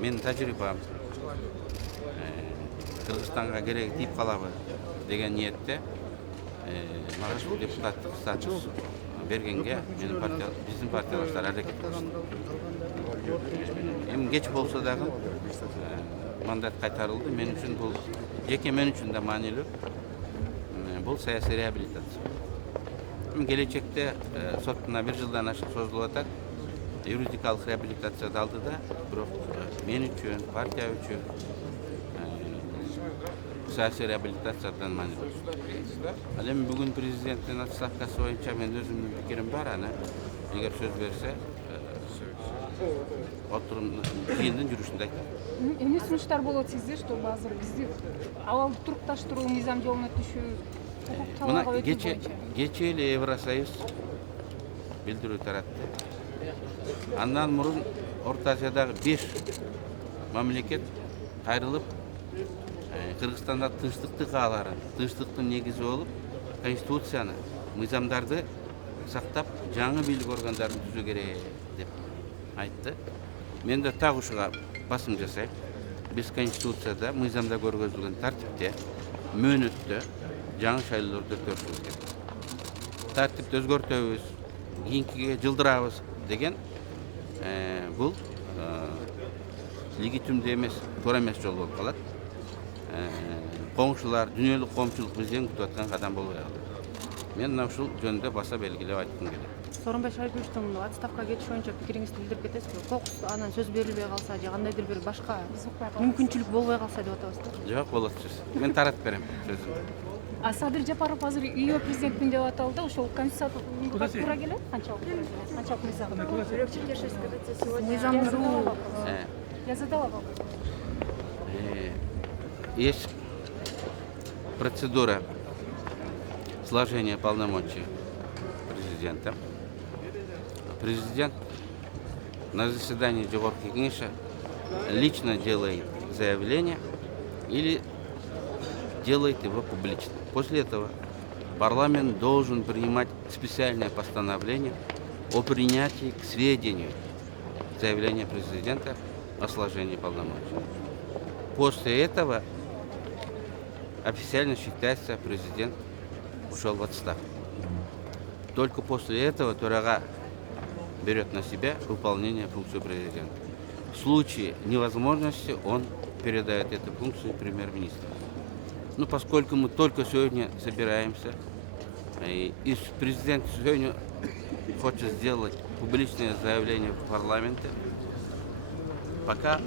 менин тажрыйбам Кыргызстанга кереги тийип калабы деген ниетте мага ушул депутаттык статус бергенге биздин партиялаштар аракет кылышты. Эми кеч болсо дагы мандат кайтарылды. Мен үчүн бул жеке мен үчүн да маанилүү. Бул саясий реабилитация. Келечекте соттун 1 жылдан ашык созулуп атат. Юридикалык реабилитация алдыда, бирок мен үчүн, партия үчүн саясий реабилитация абдан маанилүү. Ал эми бүгүн президенттин отставкасы боюнча мен өзүмдүн пикирим бар, аны эгер сөз берсе жыйындын жүрүшүндө айтам. Эмне сунуштар болот сизде, что азыр бизди абалды турукташтыруу, мыйзам жолуна түшүү, укук талаага өтүү боюнча? Кечээ эле Евросоюз билдирүү таратты. Андан мурун Орто Азиядагы 5 мамлекет кайрылып, Кыргызстанда тынчтыкты кааларын, тынчтыктын негизи болуп, конституцияны, мыйзамдарды сактап, жаңы бийлик органдарын түзүү керек деп айтты. Мен да так ушуга басым жасайм. Биз конституцияда, мыйзамда көргөзүлгөн тартипте, мөөнөттө жаңы шайлоолорду өткөрүшүбүз керек. Тартипти өзгөртөбүз, кийинкиге жылдырабыз деген бул легитимдүү эмес, туура эмес жол болуп калат. Коңшулар, дүйнөлүк коомчулук бизден күтүп аткан кадам болбой калат. Мен мына ушул жөнүндө баса белгилеп айткым келет. Сооронбай Шариповичтин отставкага кетиши боюнча пикириңизди билдирип кетесизби? Кокус анан сөз берилбей калса же кандайдыр бир башка мүмкүнчүлүк болбой калса деп атабыз да? Жок, болот сөз. Мен таратып берем сөзүмдү. Садыр Жапаров азыр ИО президентмин деп аталды. Ошол конституцияга туура келет? Канчалык Мыйзамдуу Я задала вопрос. Есть процедура сложения полномочий президента. Президент на заседании Жогорку Кеңеша лично делает заявление или делает его публично. После этого парламент должен принимать специальное постановление о принятии к сведению заявления президента о сложении полномочий. После этого официально считается, президент ушел в отставку. Только после этого Төрага берет на себя выполнение функции президента. В случае невозможности он передает эту функцию премьер-министру. Ну, поскольку мы только сегодня собираемся, и президент сегодня хочет сделать публичное заявление в парламенте, пока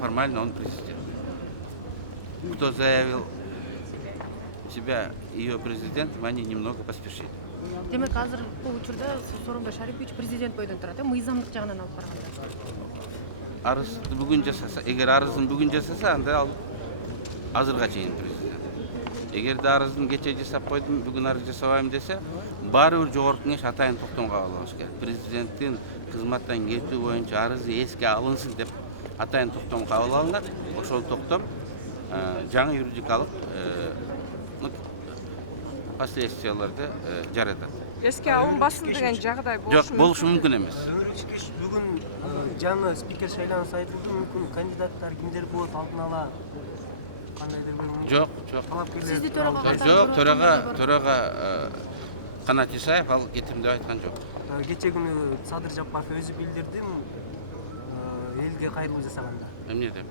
формально он президент. Кто заявил себя ее президентом, они немного поспешили. Демек азыр бул учурда Сооронбай Шарипович президент бойдон турат, мыйзамдык жагынан алып караганда. Арызды бүгүн жасаса, эгер арызын бүгүн жасаса, анда ал азырга чейин президент. Эгер да арызын кечээ жасап койдум, бүгүн арыз жасабайм десе, баары бир жогорку кеңеш атайын токтом кабыл алыш керек. Президенттин кызматтан кетүү боюнча арызы эске алынсын деп атайын токтом кабыл алынат. Ошол токтом жаңы юридикалык последствияларды жаратат. Эске алынбасын деген жагдай болушу мүмкүн. Жок, болушу мүмкүн эмес. Бүгүн жаңы спикер шайланысы айтылды, мүмкүн кандидаттар кимдер болот алдын ала кандайдыр бир Жок, Сизди төрага жок, төрага Канат Исаев ал кетим деп айткан жок. кечээ күнү Садыр Жапаров өзү билдирди, элге кайрылуу жасаганда. Эмне деп?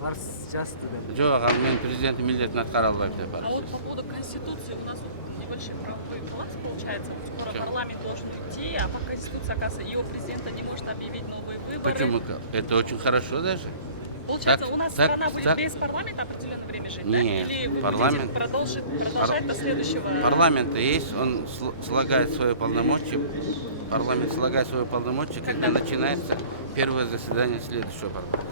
Арыз жазды деп. Жок, ал мен президенттин милдетин аткара албайм деп бар. А вот по поводу Конституции у нас небольшой правовой баланс получается. Вот скоро парламент должен уйти, а по Конституции, оказывается, его президента не может объявить новые выборы. Почему? Это очень хорошо даже. Получается, у нас страна будет без парламента определенное время жить, да? Нет, Или парламент продолжать до следующего? Парламент есть, он слагает свои полномочия. Парламент слагает свои полномочия, когда начинается первое заседание следующего парламента.